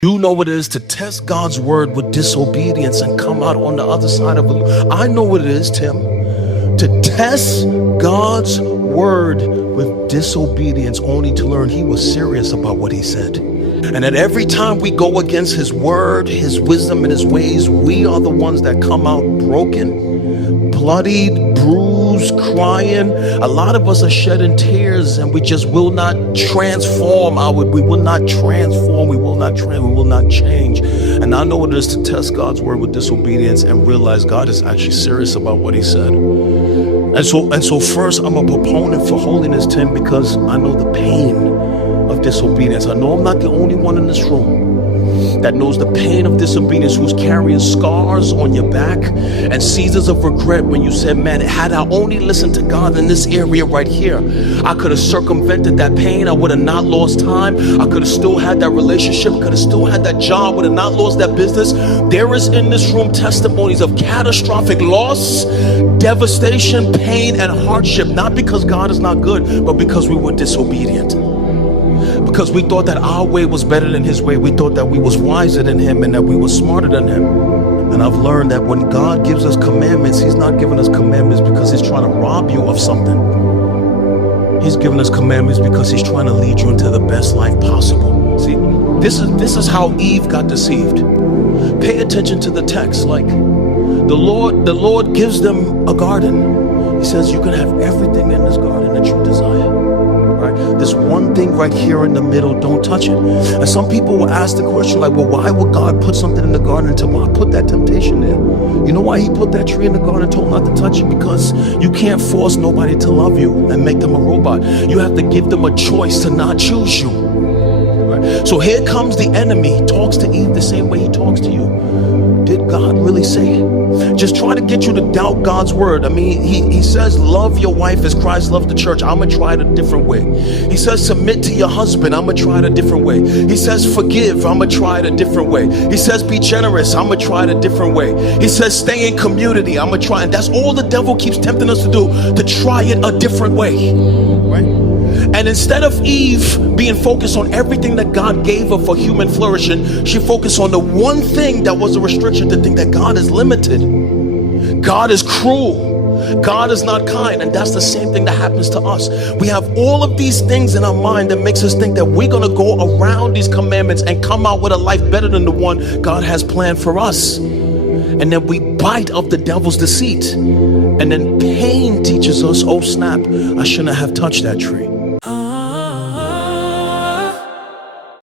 You know what it is to test God's word with disobedience and come out on the other side of it. I know what it is, Tim, to test God's word with disobedience only to learn he was serious about what he said. And that every time we go against his word, his wisdom, and his ways, we are the ones that come out broken, bloodied, bruised, crying. A lot of us are shedding tears, and we just will not transform. We will not transform. We will not change. And I know what it is to test God's word with disobedience and realize God is actually serious about what he said. And so first, I'm a proponent for holiness, Tim, because I know the pain of disobedience. I know I'm not the only one in this room that knows the pain of disobedience, who's carrying scars on your back and seasons of regret when you said, man, had I only listened to God in this area right here, I could have circumvented that pain. I would have not lost time. I could have still had that relationship, could have still had that job, would have not lost that business. There is in this room testimonies of catastrophic loss, devastation, pain, and hardship, not because God is not good, but because we were disobedient. Because we thought that our way was better than his way. We thought that we was wiser than him and that we were smarter than him. And I've learned that when God gives us commandments, he's not giving us commandments because he's trying to rob you of something. He's giving us commandments because he's trying to lead you into the best life possible. See, this is how Eve got deceived. Pay attention to the text. Like the Lord gives them a garden. He says you can have everything in this garden that you desire. Right? This one thing right here in the middle, don't touch it. And some people will ask the question like, well, why would God put something in the garden and tell me, put that temptation there? You know why he put that tree in the garden and told not to touch it? Because you can't force nobody to love you and make them a robot. You have to give them a choice to not choose you. Right? So here comes the enemy. He talks to Eve the same way he talks to you. Did God really say it? Just try to get you to doubt God's word. I mean, he says, love your wife as Christ loved the church. I'm going to try it a different way. He says, submit to your husband. I'm going to try it a different way. He says, forgive. I'm going to try it a different way. He says, be generous. I'm going to try it a different way. He says, stay in community. I'm going to try. And that's all the devil keeps tempting us to do, to try it a different way. Right? And instead of Eve being focused on everything that God gave her for human flourishing, she focused on the one thing that was a restriction, to think that God is limited. God is cruel. God is not kind. And that's the same thing that happens to us. We have all of these things in our mind that makes us think that we're going to go around these commandments and come out with a life better than the one God has planned for us. And then we bite of the devil's deceit. And then pain teaches us, oh snap, I shouldn't have touched that tree.